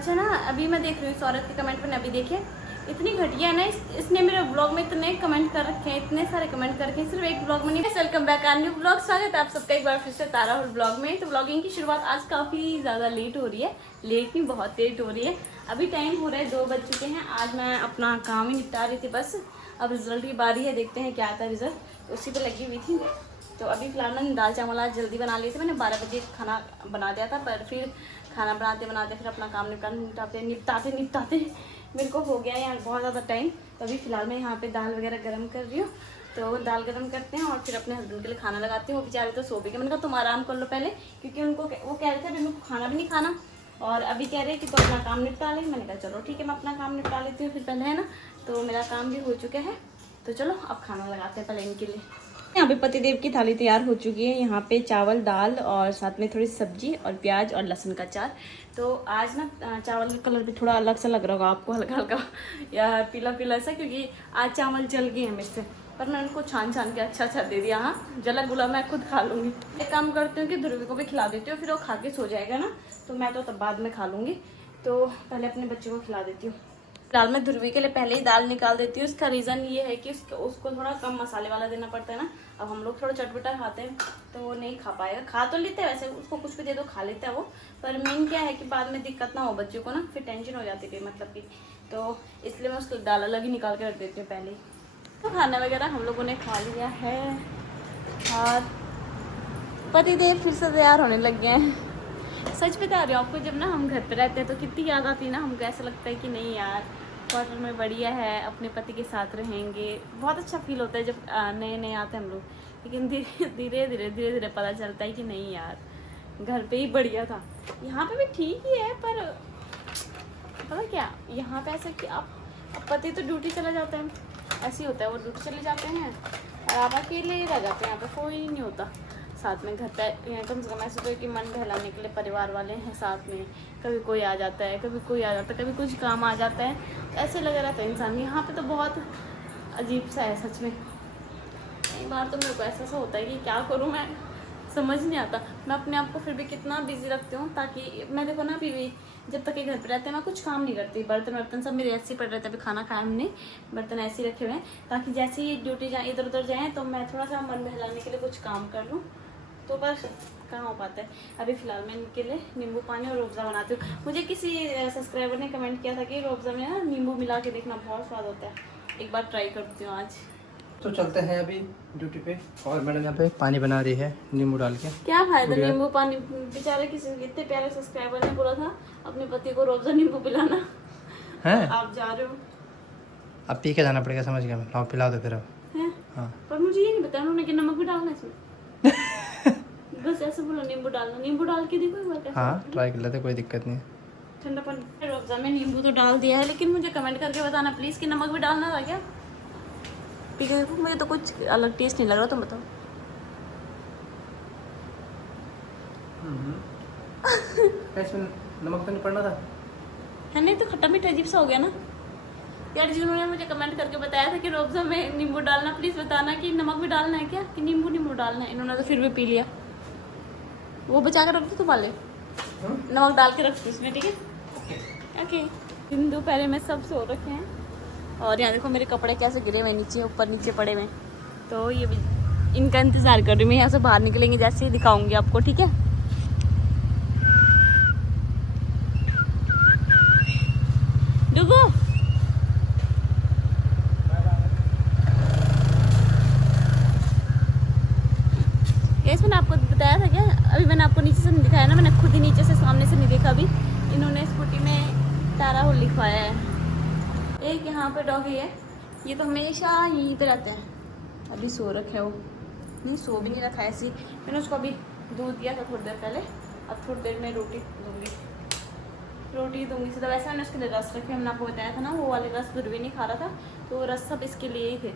अच्छा ना, अभी मैं देख रही हूँ इस औरत के कमेंट में, अभी देखिए इतनी घटिया है ना, इसने मेरे ब्लॉग में इतने कमेंट कर रखे हैं, इतने सारे कमेंट कर रखे हैं, सिर्फ एक ब्लॉग में नहीं। वेलकम बैक आ न्यू ब्लॉग, स्वागत है आप सबका एक बार फिर से तारा हुल ब्लॉग में। तो ब्लॉगिंग की शुरुआत आज काफ़ी ज़्यादा लेट हो रही है, लेट नहीं बहुत लेट हो रही है। अभी टाइम हो रहा है 2 बज चुके हैं। आज मैं अपना काम ही निपटा रही थी बस। अब रिजल्ट की बारी है, देखते हैं क्या आता है रिजल्ट, उसी पर लगी हुई थी। तो अभी फिलहाल मैंने दाल चावल आज जल्दी बना लिए थे, मैंने 12 बजे खाना बना दिया था, पर फिर खाना बनाते बनाते फिर अपना काम निपटाते मेरे को हो गया यहाँ बहुत ज़्यादा टाइम। तो अभी फ़िलहाल मैं यहाँ पे दाल वगैरह गर्म कर रही हूँ। तो दाल गर्म करते हैं और फिर अपने हस्बैंड के लिए खाना लगाती हूँ। वो बेचारे तो सो भी गए, मैंने कहा तुम आराम कर लो पहले, क्योंकि उनको वो कह रहे थे अभी मेरे को खाना भी नहीं खाना, और अभी कह रहे हैं कि तो अपना काम निपटा लें। मैंने कहा चलो ठीक है, मैं अपना काम निपटा लेती हूँ फिर पहले, है ना। तो मेरा काम भी हो चुका है, तो चलो अब खाना लगाते हैं पहले इनके लिए। यहाँ पे पतिदेव की थाली तैयार हो चुकी है। यहाँ पे चावल, दाल और साथ में थोड़ी सब्जी और प्याज और लहसुन का अचार। तो आज ना चावल का कलर भी थोड़ा अलग सा लग रहा होगा आपको, हल्का हल्का या पीला पीला सा, क्योंकि आज चावल जल गए हैं मुझसे, पर मैं उनको छान के अच्छा दे दिया। हाँ, जला गुला मैं खुद खा लूँगी। एक काम करती हूँ कि ध्रुवी को भी खिला देती हूँ, फिर वो खा के सो जाएगा ना, तो मैं तो तब बाद में खा लूँगी। तो पहले अपने बच्चों को खिला देती हूँ। फिलहाल मैं ध्रुवी के लिए पहले ही दाल निकाल देती हूँ। उसका रीज़न ये है कि उसको थोड़ा कम मसाले वाला देना पड़ता है ना। अब हम लोग थोड़ा चटपटा खाते हैं तो वो नहीं खा पाएगा। खा तो लेते हैं वैसे, उसको कुछ भी दे दो खा लेता है वो, पर मेन क्या है कि बाद में दिक्कत ना हो बच्चों को ना, फिर टेंशन हो जाती है मतलब की। तो इसलिए मैं उसको दाल अलग ही निकाल के रख देती हूँ पहले ही। तो खाना वगैरह हम लोगों ने खा लिया है और पतिदेव फिर से तैयार होने लग गए हैं। सच बता रही हूँ आपको, जब ना हम घर पे रहते हैं तो कितनी याद आती है ना, हमको ऐसा लगता है कि नहीं यार क्वार्टर में बढ़िया है, अपने पति के साथ रहेंगे। बहुत अच्छा फील होता है जब नए नए आते हैं हम लोग, लेकिन धीरे धीरे पता चलता है कि नहीं यार घर पे ही बढ़िया था। यहाँ पे भी ठीक ही है, पर पता क्या, यहाँ पे ऐसा कि आप पति तो ड्यूटी चला जाता है, ऐसे ही होता है, वो ड्यूटी चले जाते हैं और आप अकेले ही रह जाते हैं। यहाँ पे कोई नहीं होता साथ में। घर पे कम से कम ऐसे तो कि मन बहलाने के लिए परिवार वाले हैं साथ में। कभी कोई आ जाता है, कभी कोई आ जाता है, कभी कुछ काम आ जाता है, ऐसे लगा रहता है इंसान। यहाँ पे तो बहुत अजीब सा है सच में। एक बार तो मेरे को ऐसा होता है कि क्या करूँ मैं, समझ नहीं आता। मैं अपने आप को फिर भी कितना बिजी रखती हूँ, ताकि मैं देखो ना अभी भी जब तक ये घर पे रहते हैं मैं कुछ काम नहीं करती। बर्तन सब मेरे ऐसे ही पड़ रहे थे, अभी खाना खाया हमने, बर्तन ऐसे ही रखे हुए हैं, ताकि जैसे ही ड्यूटी जाए इधर उधर जाएँ तो मैं थोड़ा सा मन बहलाने के लिए कुछ काम कर लूँ। तो बस कहाँ हो पाता है। अभी फ़िलहाल मैं इनके लिए नींबू पानी और रूअफ़ज़ा बनाती हूँ। मुझे किसी सब्सक्राइबर ने कमेंट किया था कि रूअफ़ज़ा में ना नींबू मिला के देखना बहुत स्वाद होता है, एक बार ट्राई करती हूँ आज। तो चलते हैं अभी ड्यूटी पे, और मैडम यहाँ पे पानी बना रही है नींबू डाल के। क्या फायदा नींबू पानी, बेचारे किसी इतने प्यारे सब्सक्राइबर ने बोला था अपने पति को रूअफ़ज़ा नींबू पिलाना है, आप जा रहे हो। अब पी के जाना पड़ेगा, समझ गया मैं। लाओ पिला दो फिर अब। हाँ, पर मुझे ये नहीं पता उन्होंने कि नमक भी डालना इसमें बस ऐसे बोलो नींबू डालना, नींबू डाल के देखो एक बार कैसा। हाँ ट्राई कर लेते, कोई दिक्कत नहीं। ठंडा पानी रूअफ़ज़ा में नींबू तो डाल दिया है, लेकिन मुझे कमेंट करके बताना प्लीज़ कि नमक भी डालना था क्या। पी के देखो, मुझे तो कुछ अलग टेस्ट नहीं लग रहा, तुम बताओ। इसमें नमक तो नहीं पड़ना था है नहीं, तो खट्टा मीठा अजीब सा हो गया ना यार। जिन्होंने मुझे कमेंट करके बताया था कि रूअफ़ज़ा में नींबू डालना, प्लीज़ बताना कि नमक भी डालना है क्या, कि नींबू डालना है। इन्होंने तो फिर भी पी लिया। वो बचा कर रख दो तुम्हारे, नमक डाल के रख दो इसमें, ठीक है ओके। दिन दोपहर में सब सो रखे हैं और यहाँ देखो मेरे कपड़े कैसे गिरे हुए नीचे, ऊपर नीचे पड़े हुए। तो ये भी इनका इंतज़ार कर रही हूँ मैं, यहाँ से बाहर निकलेंगे जैसे ही दिखाऊंगी आपको, ठीक है। डुगो गैस, मैंने आपको बताया था क्या, अभी मैंने आपको नीचे से नहीं दिखाया ना, मैंने खुद ही नीचे से सामने से नहीं देखा। अभी इन्होंने स्कूटी में तारा हुल लिखवाया है। एक यहाँ पे डॉगी है, ये तो हमेशा यहीं पे रहते हैं। अभी सो रखे है वो, नहीं सो भी नहीं रखा है ऐसी। मैंने उसको अभी दूध दिया था थोड़ी देर पहले, अब थोड़ी देर में रोटी दूंगी सीधा। वैसे मैंने उसके लिए रस रखे, मैंने आपको बताया था ना, वो वाले रस ध्रुवी नहीं खा रहा था, तो वो रस सब इसके लिए ही थे।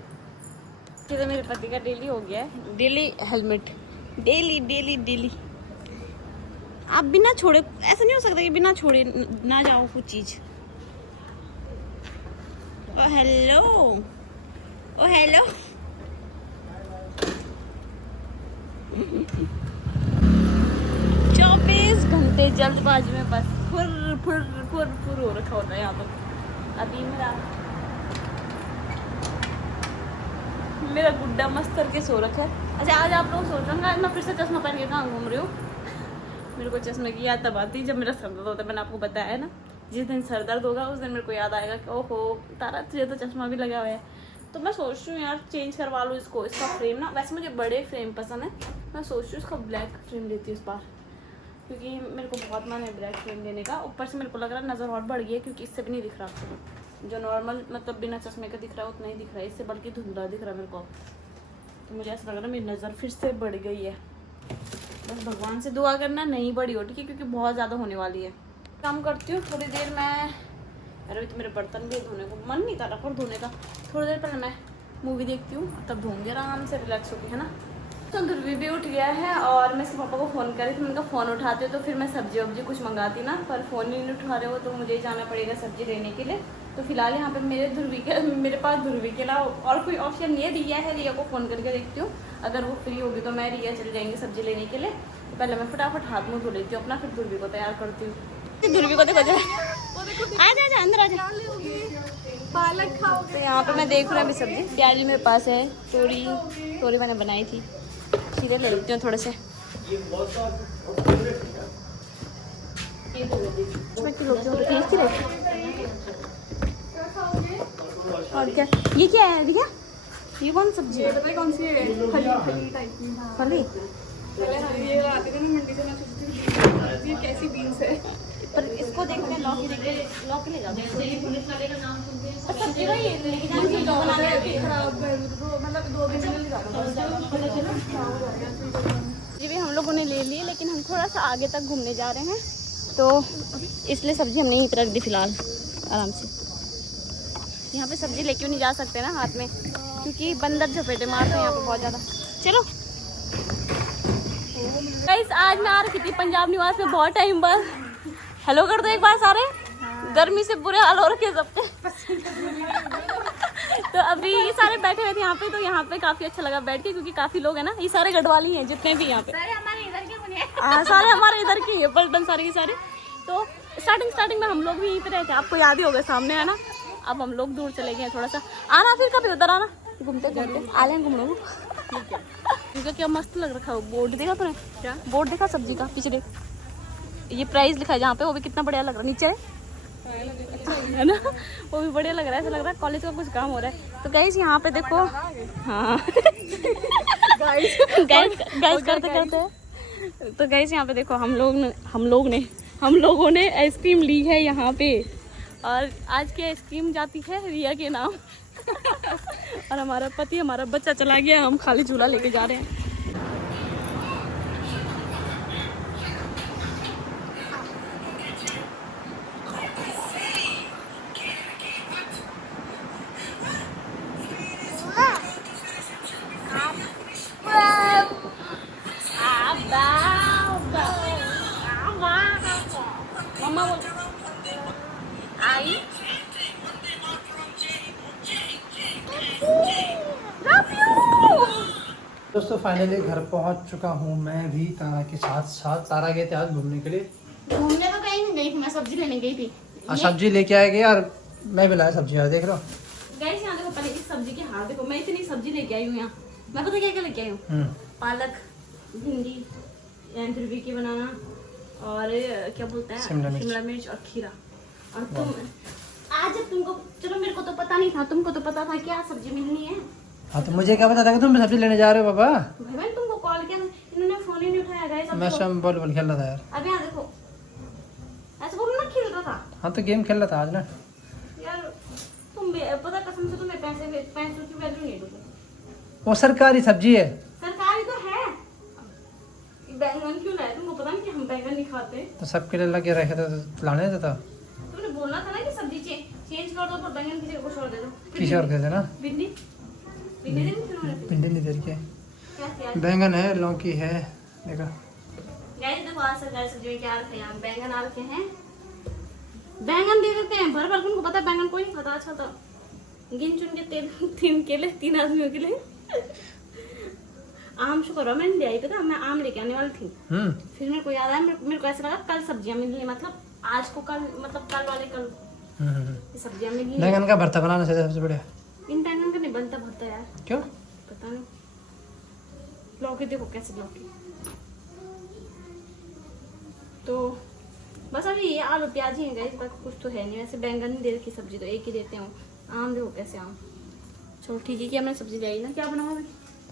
फिर मेरे पति का डेली हो गया है, डेली हेलमेट, डेली। आप बिना छोड़े, ऐसा नहीं हो सकता कि बिना छोड़े ना जाओ कुछ चीज़। ओ हेलो 24 घंटे जल्दबाजी में बस फुर फुर फुर फुर हो रखा होता है यहाँ पर। अभी मेरा गुड्डा मस्त करके सो रखा है। अच्छा आज आप लोग सोच रहे हैं आज मैं फिर से चश्मा पहन के कहाँ घूम रही हूँ। मेरे को चश्मे की याद तब आती है जब मेरा सर दर्द होता है। मैंने आपको बताया है ना, जिस दिन सर दर्द होगा उस दिन मेरे को याद आएगा कि ओहो तारा तुझे तो चश्मा भी लगा हुआ है। तो मैं सोच रही हूँ यार चेंज करवा लूँ इसको, इसका फ्रेम ना। वैसे मुझे बड़े फ्रेम पसंद है, मैं सोच रही हूँ इसका ब्लैक फ्रेम लेती हूँ इस बार, क्योंकि मेरे को बहुत मन है ब्लैक फ्रेम लेने का। ऊपर से मेरे को लग रहा है नज़र और बढ़ गई है, क्योंकि इससे भी नहीं दिख रहा आपको। जो नॉर्मल मतलब बिना चश्मे का दिख रहा है उतना ही दिख रहा है, इससे बल्कि धुंधला दिख रहा है मेरे को। तो मुझे ऐसा लग रहा है मेरी नज़र फिर से बढ़ गई है। बस भगवान से दुआ करना नहीं बड़ी हो, ठीक है, क्योंकि बहुत ज़्यादा होने वाली है। काम करती हूँ थोड़ी देर मैं। अरे तो मेरे बर्तन भी धोने को मन नहीं था रखा धोने का। थोड़ी देर पहले मैं मूवी देखती हूँ, तब धोंगे आराम से रिलैक्स होगी, है ना। तो ध्रुवी भी उठ गया है और मैं इसके पापा को फ़ोन करी थी। मैं उनका फ़ोन उठाती हूँ तो फिर मैं सब्जी वब्जी कुछ मंगाती ना, पर फ़ोन ही नहीं उठा रहे हो तो मुझे ही जाना पड़ेगा सब्जी लेने के लिए। तो फिलहाल यहाँ पे मेरे पास ध्रुवी के अलावा और कोई ऑप्शन नहीं है। रिया है, रिया को फ़ोन करके देखती हूँ, अगर वो फ्री होगी तो मैं रिया चले जाएंगे सब्जी लेने के लिए। तो पहले मैं फटाफट हाथ मुँह धो लेती हूँ अपना, फिर ध्रुवी को तैयार करती हूँ। ध्रुवी को देखो आजा अंदर आजा, पालक खाओ। तो यहाँ पे मैं देख रहा हूँ अभी सब्जी। प्याज मेरे पास है, तोरी मैंने बनाई थी, खीरे ले लेती हूँ थोड़े से। और क्या ये क्या है भैया, ये कौन सब्जी है? पता है कौन सी है? फली टाइप की। फली ये आती थी ना मंडी से, मैं सोचती थी ये कैसी बीन्स है, पर इसको देखो मैं लौकी ले जाऊँ। सब्जी का ये लेके जाएंगे जो बनाने खराब मतलब 2 दिन ले जी भी हम लोगों ने ले लिए, लेकिन हम थोड़ा सा आगे तक घूमने जा रहे हैं तो इसलिए सब्जी हमने यहीं पर रख दी फिलहाल आराम से। यहाँ पे सब्जी लेके नहीं जा सकते ना हाथ में, क्योंकि बंदर झपेटे मारते हैं यहाँ पे बहुत ज़्यादा। चलो गाइस, आज मैं आ रखी थी पंजाब निवास में बहुत टाइम बाद। हेलो कर दो एक बार सारे। गर्मी से बुरे हाल हो रखे सबके। तो अभी ये सारे बैठे हुए थे यहाँ पे, तो यहाँ पे काफी अच्छा लगा बैठ के, क्योंकि काफी लोग हैं ना, ये सारे गढ़वाली हैं जितने भी यहाँ पे। सारे हमारे इधर के हैं पलटन सारे के सारे। तो स्टार्टिंग में हम लोग भी यहीं पे रहते हैं, आपको याद ही होगा सामने है ना। अब हम लोग दूर चले गए थोड़ा सा। आना फिर कभी उधर आना, घूमते आ लें घूम लो। ठीक है, क्या मस्त लग रखा है बोर्ड देखा तूने? क्या बोर्ड देखा सब्जी का पीछे देख, ये प्राइस लिखा है जहाँ पे, वो भी कितना बढ़िया लग रहा है। नीचे है ना, वो भी बढ़िया लग रहा है, ऐसा लग रहा है कॉलेज का कुछ काम हो रहा है। तो गाइस यहाँ पे देखो, हाँ गाइस करते। तो गाइस यहाँ पे देखो हम लोगों ने आइसक्रीम ली है यहाँ पे, और आज की आइसक्रीम जाती है रिया के नाम। और हमारा पति हमारा बच्चा चला गया, हम खाली झूला लेके जा रहे हैं। मम्मा बोल आई दोस्तों फाइनली घर पहुंच चुका हूं मैं भी तारा के साथ। तारा गए थे आज घूमने के लिए। घूमने तो कहीं नहीं गई थी, मैं सब्जी लेने गई थी। सब्जी लेके आएगी यार, मैं भी लाया सब्जी यार, देख रहा हूँ। गाइस यहाँ देखो पहले इस सब्जी के हाथ देखो, मैं इतनी सब्जी लेके आई हूँ यहाँ। मैं पता क्या लेके आई हूँ, पालक, भिंडी, ध्रुवी की बनाना, और क्या बोलते हैं शिमला मिर्च और खीरा। और तुम आज तुमको, चलो मेरे को तो पता नहीं था, तुमको तो पता था क्या सब्जी मिलनी है। हाँ तो मुझे क्या पता था कि तुम सब्जी लेने जा रहे हो बाबा। भाई मैंने तुमको कॉल किया, इन्होंने फोन ही नहीं उठाया। गाइस मैं शाम बॉल खेल रहा था यार। अब यहाँ देखो, ऐसे बोलो ना खेल रहा था। हाँ तो गेम खेल रहा था आज ना यार। तुम पता कसम से तुम्हें पैसों की वैल्यू नहीं दोगे। वो सरकारी सब्जी है। सरकारी तो है। बैंगन क्यों लाए? तुमको पता नहीं कि हम बैंगन नहीं खाते। तो सबके लिए लगे रखे थे तो लाने देता। तुमने बोलना था ना कि सब्जी चेंज कर दो, पर बैंगन की जगह कुछ और दे दो। किसी और दे देना। भिंडी नहीं दे के, क्या बैंगन है, लौकी है, देखो। गाइस देखो आज सरकारी सब्जी में क्या रखे हैं, बैंगन आ रखे हैं। बैंगन दे देते हैं भर भर। तुमको पता है बैंगन कोई नहीं खाता आजकल, तो गिन चुन के 3 केले 3 आदमियों के लिए। आम शुक्र है मैंने ले आई, पता मैं आम लेके आने वाली थी, फिर मेरे को याद आया, मेरे को ऐसा लगा कल सब्जियां मिलनी, मतलब आज को कल, मतलब कल वाले कल सब्जियां मिलनी। बैंगन का भरता बनाना चाहिए सबसे बढ़िया। इन बैंगन का नहीं बनता भरता यार, क्यों? पता नहीं। लौकी देखो कैसे लौकी, तो बस अभी ये आलू प्याज ही है, इसका कुछ तो है नहीं वैसे। बैंगन नहीं दे रखी सब्जी, तो एक ही देते हो। आम देखो कैसे आम। चलो ठीक है कि हमने सब्जी ले आई ना। क्या बनाओ अभी?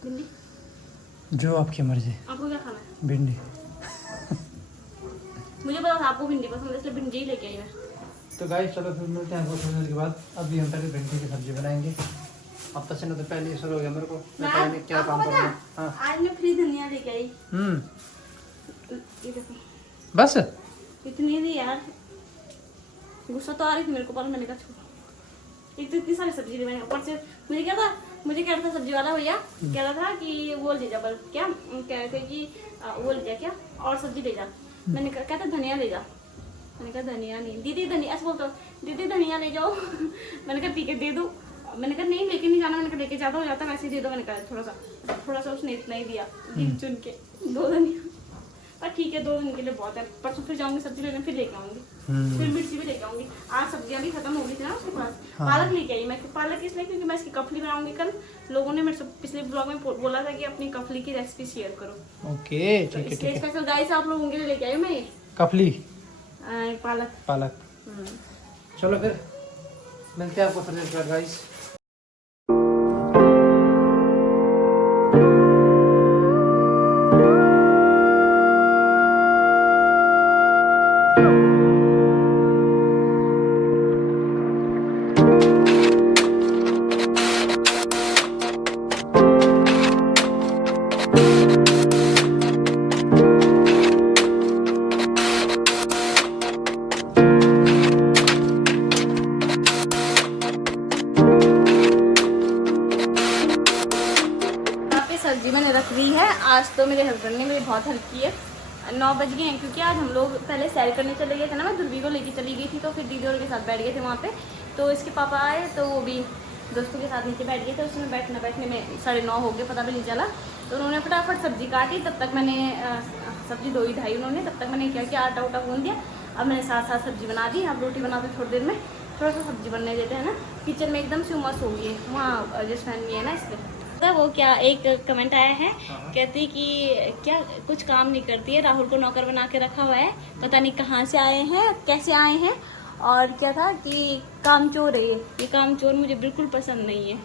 भिंडी। जो आपकी मर्जी। आपको क्या खाना है? भिंडी। मुझे पता था आपको भिंडी पसंद है, इसलिए भिंडी ही लेके आई मैं। तो गाइस चलो फिर मिलते हैं कुछ देर के बाद। अभी हम पहले भिंडी की सब्जी बनाएंगे। अब पसीना तो पहले ही शुरू हो गया मेरे को। मैं पता नहीं क्या काम करूँगा। हाँ आज मैं फ्री धनिया लेके आई। ये देखो बस इतनी थी यार, गुस्सा तो आ रही थी मेरे को, पर मैंने कहा छोड़ो। एक तो इतनी सारी सब्जी ली मैंने, ऊपर से मुझे क्या था सब्जी वाला भैया कह रहा था कि वो ले जा, बल क्या कह रहे थे कि वो ले जा क्या और सब्जी ले जा। मैंने कहता धनिया ले जा। मैंने कहा धनिया नहीं दीदी, धनिया ऐसे बोलता दीदी धनिया ले जाओ। मैंने कहा ठीक है दे दो। मैंने कहा नहीं लेके नहीं जाना, मैंने कहा लेके जाता हो जाता वैसे ही दे दो। मैंने कहा थोड़ा सा उसने इतना ही दिया, गिन चुन के 2 धनिया। पर ठीक है 2 दिन के लिए बहुत है, परसों फिर जाऊंगी सब्जी लेने, फिर लेके आऊंगी, फिर मिर्ची भी लेके आऊंगी। आज सब्जियां भी खत्म हो गई थी ना उसके पास। पालक लेके आई मैं। पालक इसलिए क्योंकि मैं इसकी कफली बनाऊंगी कल। लोगों ने मेरे से पिछले ब्लॉग में बोला था कि अपनी कफली की रेसिपी शेयर करो। ओके तो ठीक है इसलिए स्पेशल गाइस आप लोगों के लिए लेके आई मैं ये कफली पालक। चलो फिर मिलते हैं आपको थोड़ी देर बाद गाइस। सब्जी मैंने रख दी है। आज तो मेरे हस्बैंड ने मेरी बहुत हेल्प की है। 9 बज गए हैं क्योंकि आज हम लोग पहले सैर करने चले गए थे ना, मैं ध्रुवी को लेके चली गई थी, तो फिर दीदी और के साथ बैठ गए थे वहाँ पे। तो इसके पापा आए तो वो भी दोस्तों के साथ नीचे बैठ गए थे। उसमें बैठने में 9:30 हो गए, पता भी नहीं चला। तो उन्होंने फटाफट सब्जी काटी, तब तक मैंने सब्जी धोई धाई उन्होंने, तब तक मैंने क्या किया आटा उटा गूंद दिया। अब मैंने साथ सब्जी बना दी। अब रोटी बनाते थोड़ी देर में, थोड़ा सा सब्जी बनने देते हैं ना। किचन में एकदम से उमस हो गई है, वहाँ जिस फैन भी है ना इसलिए। वो क्या एक कमेंट आया है, कहती कि क्या कुछ काम नहीं करती है, राहुल को नौकर बना के रखा हुआ है, पता नहीं कहाँ से आए हैं, कैसे आए हैं। और क्या था कि कामचोर है ये कामचोर मुझे बिल्कुल पसंद नहीं है।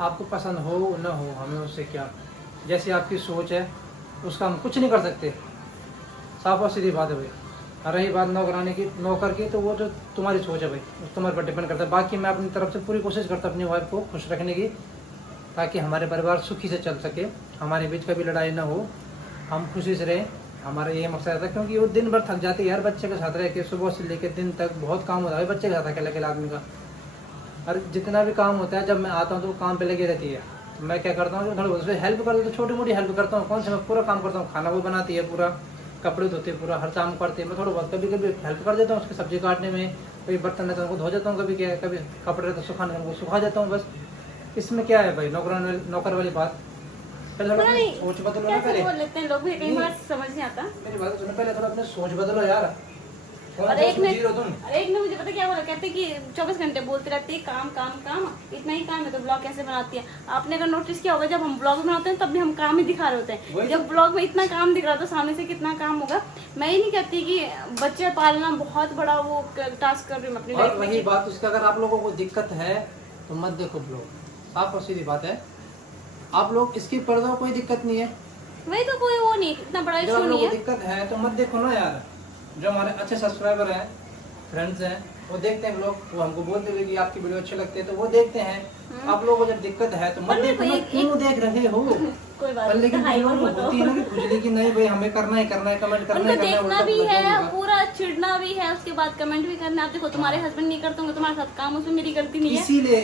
आपको पसंद हो न हो, हमें उससे क्या, जैसी आपकी सोच है उसका हम कुछ नहीं कर सकते। साफ और सीधी बात है भाई। और रही बात नौकर की, तो वो जो तुम्हारी सोच है भाई, उस तुम्हारे पर डिपेंड करता है। बाकी मैं अपनी तरफ से पूरी कोशिश करता हूँ अपनी वाइफ को खुश रखने की, ताकि हमारे परिवार सुखी से चल सके, हमारे बीच कभी लड़ाई ना हो, हम खुशी से रहें। हमारा ये मकसद था, क्योंकि वो दिन भर थक जाती है यार बच्चे के साथ रह के, सुबह से लेकर दिन तक बहुत काम होता है बच्चे के साथ अकेले अकेले आदमी का। और जितना भी काम होता है जब मैं आता हूँ तो वो काम पे लगी रहती है। तो मैं क्या करता हूँ, थोड़ा उसमें हेल्प करता हूँ, तो छोटी मोटी हेल्प करता हूँ। कौन से मैं पूरा काम करता हूँ, खाना वो बनाती है, पूरा कपड़े धोते पूरा हर काम करते हैं। मैं थोड़ा बहुत कभी कभी हेल्प कर देता हूँ उसकी सब्जी काटने में, कभी बर्तन रहता हूँ उनको धो देता हूँ, कभी क्या कभी कपड़े रहते सुखाने उनको सुखा देता हूँ। बस इसमें क्या है भाई, नौकर वाली बात। पहले थोड़ा सोच बदलो ना, पहले बोल लेते हैं लोग भी, कई बार समझ नहीं आता। मेरी बात सुनो, पहले थोड़ा अपने सोच बदलो यार। और एक ने मुझे पता क्या बोला, कहते कि 24 घंटे बोलते रहती है काम काम काम, इतना ही काम है तो ब्लॉग कैसे बनाती है। आपने अगर नोटिस किया होगा, जब हम ब्लॉग बनाते हैं तब भी हम काम ही दिखा रहे होते हैं। जब ब्लॉग में इतना काम दिख रहा तो सामने से कितना काम होगा। मैं ये नहीं कहती कि बच्चे पालना बहुत बड़ा वो टास्क कर रही हूँ अपनी लाइफ में। वही बात उसका, अगर आप लोगों को दिक्कत है तो मत देखो ब्लॉग, साफ और सीधी बात है। आप लोग स्किप कर दो, कोई दिक्कत नहीं है। वही तो, कोई वो नहीं, इतना बड़ा इशू नहीं है। दिक्कत है तो मत देखो ना यार। जो हमारे अच्छे सब्सक्राइबर हैं, फ्रेंड्स हैं, वो देखते हैं ब्लॉग, वो हमको बोलते हुए कि आपकी वीडियो अच्छे लगते हैं तो वो देखते हैं। आप लोगों को जब दिक्कत है तो मत देखो ना, क्यों देख रहे हो। कोई बात लेकिन होती है ना कि खुजली की नहीं भाई, हमें करना है कमेंट करना है, देखना भी है, पूरा चिढ़ना भी है, उसके बाद कमेंट भी करना। आप देखो तुम्हारे हस्बैंड नहीं करते होंगे तुम्हारे साथ काम, उसमें मेरी गलती नहीं है। इसीलिए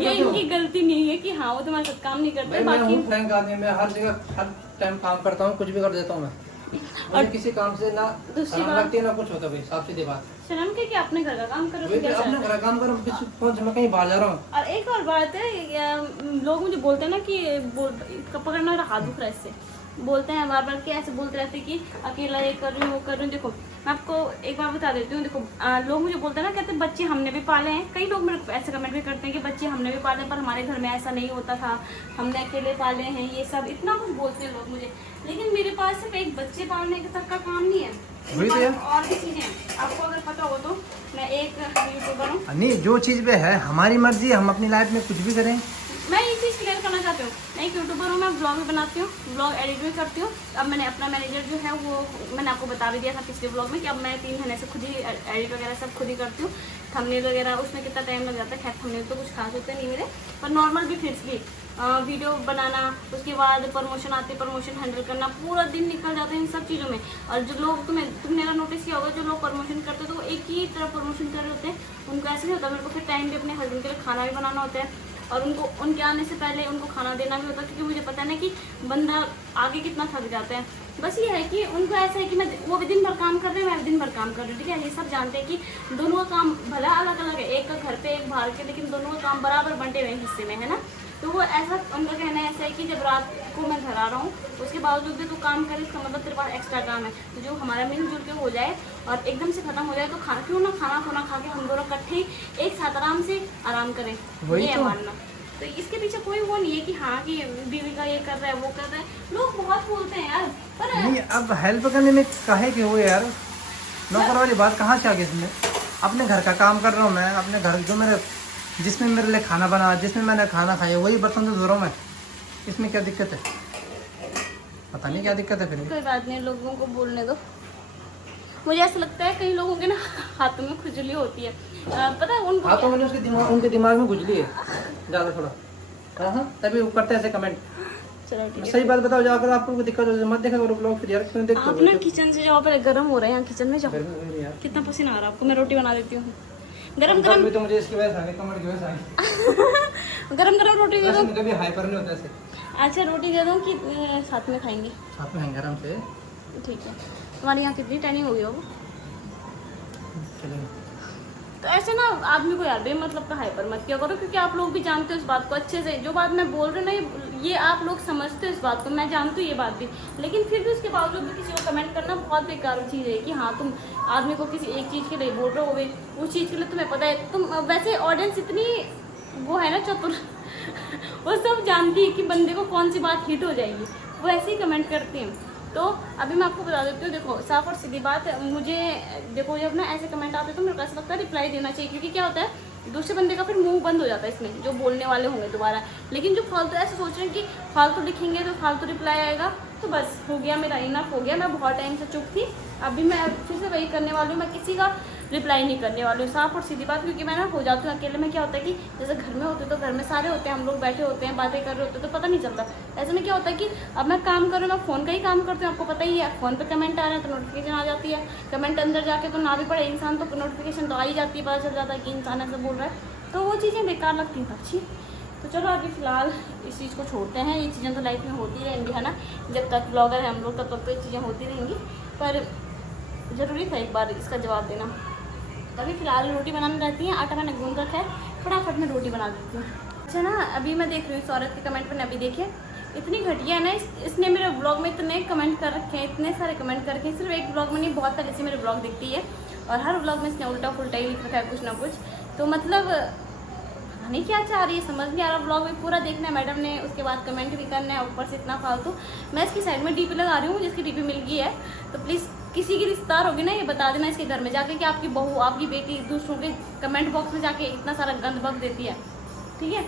ये इनकी गलती नहीं है कि हाँ वो तुम्हारे साथ काम नहीं करते। बाकी फ्रैंक आदमी, मैं हर जगह हर टाइम काम करता हूँ, कुछ भी कर देता हूँ मैं, मुझे किसी काम से ना दूसरी शर्म बात- लगती है ना कुछ होता भाई, साफ सीधी बात। शर्म के कि अपने घर का काम करो वही तो क्या तो, अपना शर्म है? घर का काम करो, फोन से मैं कहीं बाहर जा रहा हूँ। और एक और बात है, लोग मुझे बोलते हैं ना कि पकड़ना मेरा हाथ दुख रहा है इससे, बोलते हैं बार बार कि ऐसे बोलते रहते हैं कि अकेला ये कर रही हूँ वो कर रही हूँ। देखो मैं आपको एक बार बता देती हूँ, देखो लोग मुझे बोलते हैं ना, कहते हैं बच्चे हमने भी पाले हैं। कई लोग मेरे को ऐसे कमेंट भी करते हैं कि बच्चे हमने भी पाले हैं पर हमारे घर में ऐसा नहीं होता था, हमने अकेले पाले हैं, ये सब इतना कुछ बोलते हैं लोग मुझे। लेकिन मेरे पास सिर्फ एक बच्चे पालने तक का काम नहीं है, वही तो यार। और भी चीज़ें हैं। आपको अगर पता हो तो मैं एक यूट्यूबर हूँ, नहीं, जो चीज़ पे है हमारी मर्जी, हम अपनी लाइफ में कुछ भी करें। मैं ये चीज़ क्लियर करना चाहती हूँ, मैं एक यूट्यूबर हूँ, मैं ब्लॉग भी बनाती हूँ, ब्लॉग एडिट भी करती हूँ। अब मैंने अपना मैनेजर जो है वो मैंने आपको बता भी दिया था पिछले ब्लॉग में कि अब मैं 3 महीने से खुद ही एडिट वगैरह सब खुद ही करती हूँ। थंबनेल वगैरह उसमें कितना टाइम लग जाता है, खैर थंबनेल तो कुछ खास होते नहीं मेरे, पर नॉर्मल भी फिर भी वीडियो बनाना, उसके बाद प्रमोशन आते, प्रमोशन हैंडल करना, पूरा दिन निकल जाता है इन सब चीज़ों में। और जो लोग तुमने अगर नोटिस किया होगा, जो लोग प्रमोशन करते हैं तो वो एक ही तरफ प्रमोशन कर रहे होते हैं, उनको ऐसे नहीं होता। मेरे को फिर टाइम भी अपने हस्बैंड के लिए खाना भी बनाना होता है और उनको उनके आने से पहले उनको खाना देना भी होता है, क्योंकि मुझे पता है ना कि बंदा आगे कितना थक जाता है। बस ये है कि उनको ऐसा है कि मैं वो भी दिन भर काम कर रहे हैं, मैं भी दिन भर काम कर रही हूँ, ठीक है। ये सब जानते हैं कि दोनों का काम भला अलग अलग है, एक का घर पे एक बाहर के, लेकिन दोनों का काम बराबर बंटे हुए हिस्से में है ना। तो वो ऐसा उनका कहना ऐसा है कि जब रात को मैं घर आ रहा हूँ उसके बावजूद भी तू काम करे, इसका मतलब तेरे पास एक्स्ट्रा काम है। तो जो हमारा मिलजुल के हो जाए और एकदम से खत्म हो जाए तो क्यों ना खाना खुना खा के हम दोनों इकट्ठे एक साथ आराम से आराम करें, ये है मानना। तो इसके पीछे कोई वो नहीं है कि हाँ कि बीवी का ये कर रहा है वो कर रहा है, लोग बहुत बोलते हैं यार। पर नहीं, अब हेल्प करने में काहे के हो यार, नौकर वाली बात कहाँ से आ गई इसमें? अपने घर का काम कर रहा हूँ मैं, अपने घर जो मेरे जिसमें मेरे लिए खाना बना, जिसमें मैंने खाना खाया वही बर्तन तो धो रहा हूँ मैं, इसमें क्या दिक्कत है? पता नहीं क्या दिक्कत है फिर। कोई बात नहीं, लोगों को बोलने दो। मुझे ऐसा लगता है कई लोगों के ना हाथों में खुजली होती है, पता है उनको हाथों में उनके दिमाग में खुजली है ज़्यादा थोड़ा। हाँ, तभी वो करते हैं ऐसे कमेंट। चलो ठीक है, सही बात बताओ, जाकर आपको दिक्कत हो मत देखा करो ब्लॉग फिर यार, क्यों देखते आप हो? ना किचन से जाओ, पहले गर्म हो रहा है यहाँ, किचन में जाओ। गर्मी हो रही है यार। कितना पसीना आ रहा है आपको, मैं रोटी बना देती हूँ। गरम गर्मी गरम तो मुझे इसकी वजह से आ गई, कमर की वजह से आ गई। गरम गरम रोटी दे दो। वैसे कभी हाइपर नहीं होता ऐसे। अच्छा रोटी दे दो कि साथ में खाएंगे? साथ में गरम से ठीक है। तुम्हारे यहाँ कितनी टाइमिंग हो गई हो? चलेगा। तो ऐसे ना आदमी को यार बेमतलब का हाइपर मत किया करो, क्योंकि आप लोग भी जानते हो इस बात को अच्छे से। जो बात मैं बोल रही हूँ ना ये आप लोग समझते हो इस बात को, मैं जानती हूँ ये बात भी, लेकिन फिर भी उसके बावजूद भी किसी को कमेंट करना बहुत बेकार चीज़ है कि हाँ तुम आदमी को किसी एक चीज़ के लिए बोल रहे हो, उस चीज़ के लिए तुम्हें पता है। तुम वैसे ऑडियंस इतनी वो है ना चतुर वो सब जानती है कि बंदे को कौन सी बात हिट हो जाएगी, वो ऐसे ही कमेंट करती हैं। तो अभी मैं आपको बता देती हूँ, देखो साफ और सीधी बात, मुझे देखो जब ना ऐसे कमेंट आते हैं तो मेरे को ऐसा लगता है रिप्लाई देना चाहिए, क्योंकि क्या होता है दूसरे बंदे का फिर मुंह बंद हो जाता है इसमें, जो बोलने वाले होंगे दोबारा। लेकिन जो फालतू ऐसे सोच रहे हैं कि फालतू लिखेंगे तो फालतू रिप्लाई आएगा, तो बस हो गया मेरा, इनफ हो गया। मैं बहुत टाइम से चुप थी, अभी मैं फिर से वही करने वाली हूँ, मैं किसी का रिप्लाई नहीं करने वाली हूँ, साफ और सीधी बात। क्योंकि मैं ना हो जाती हूँ अकेले में, क्या होता है कि जैसे घर में होते तो घर में सारे होते हैं, हम लोग बैठे होते हैं, बातें कर रहे होते हैं, तो पता नहीं चलता। ऐसे में क्या होता है कि अब मैं काम कर रही हूँ, मैं फ़ोन का ही काम करती हूँ, आपको पता ही है, फ़ोन पे कमेंट आ रहा है तो नोटिफिकेशन आ जाती है, कमेंट अंदर जाके तो ना भी पड़े इंसान तो नोटिफिकेशन तो आ ही जाती है, पता चल जाता है कि इंसान ऐसा बोल रहा है, तो वो चीज़ें बेकार लगती हैं अच्छी। तो चलो अभी फ़िलहाल इस चीज़ को छोड़ते हैं, ये चीज़ें तो लाइफ में होती रहेंगी है ना, जब तक ब्लॉगर है हम लोग तब तक तो ये चीज़ें होती रहेंगी, पर ज़रूरी था एक बार इसका जवाब देना। अभी फ़िलहाल रोटी बनाने रहती हैं, आटा मैंने गूंद रखा है, फटाफट में रोटी बना देती हूँ। अच्छा ना अभी मैं देख रही हूँ औरत के कमेंट पर, अभी देखिए इतनी घटिया है ना, इसने मेरे ब्लॉग में इतने कमेंट कर रखे हैं, इतने सारे कमेंट करके, सिर्फ एक ब्लॉग में नहीं बहुत पहले से मेरे ब्लॉग दिखती है, और हर ब्लॉग में इसने उल्टा फुल्टा ही लिख रखा है कुछ ना कुछ। तो मतलब नहीं क्या चाह रही है समझ नहीं आ रहा। ब्लॉग में पूरा देखना है मैडम ने, उसके बाद कमेंट भी करना है, ऊपर से इतना फालतू। मैं इसकी साइड में डीपी लगा रही हूँ, जिसकी डीपी मिल गई है, तो प्लीज़ किसी की रिश्तेदार होगी ना ये बता देना इसके घर में जाके कि आपकी बहू आपकी बेटी दूसरों के कमेंट बॉक्स में जाके इतना सारा गंद बक देती है, ठीक है।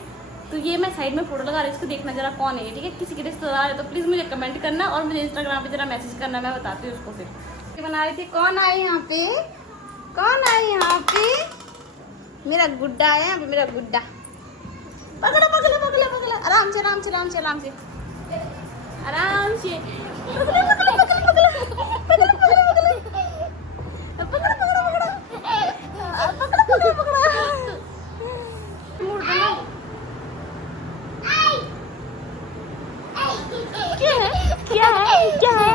तो ये मैं साइड में फोटो लगा रही हूँ, इसको देखना जरा कौन है, ठीक है। किसी के रिश्तेदार है तो प्लीज़ मुझे कमेंट करना और मुझे इंस्टाग्राम पे जरा मैसेज करना, मैं बताती हूँ उसको। फिर बना रही थी, कौन आए यहाँ पे, कौन आए यहाँ पे, मेरा गुड्डा है यहाँ पे, मेरा गुड्डा। पकड़ो पकड़ो पकड़ो पकड़ो, आराम से आराम से आराम से आराम से आराम से, पकड़ो पकड़ो पकड़ो पकड़ो पकड़ो पकड़ो पकड़ो पकड़ो पकड़ो। क्या है क्या है क्या है?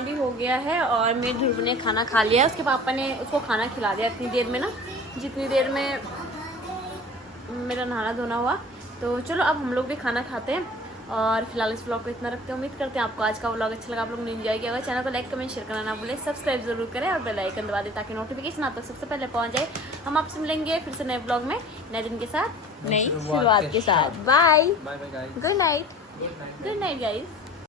खाना भी हो गया है और मेरे ध्रुव ने खाना खा लिया। उसके पापा ने उसको खाना खिला दिया इतनी देर में ना, जितनी देर में मेरा नहाना धोना हुआ। तो चलो अब हम लोग भी खाना खाते हैं और फिलहाल इस व्लॉग को इतना रखते हैं। उम्मीद करते हैं आपको आज का व्लॉग अच्छा लगा, आप लोगों ने एंजॉय किया होगा। चैनल को लाइक कमेंट शेयर करना ना भूलें, सब्सक्राइब जरूर करें और बेल आइकन दबा दें ताकि नोटिफिकेशन आप तक सबसे पहले पहुंच जाए। हम आपसे मिलेंगे फिर से नए व्लॉग में, नए दिन के साथ, नई शुरुआत के साथ। Bye, bye bye guys, good night, good night. Good night guys.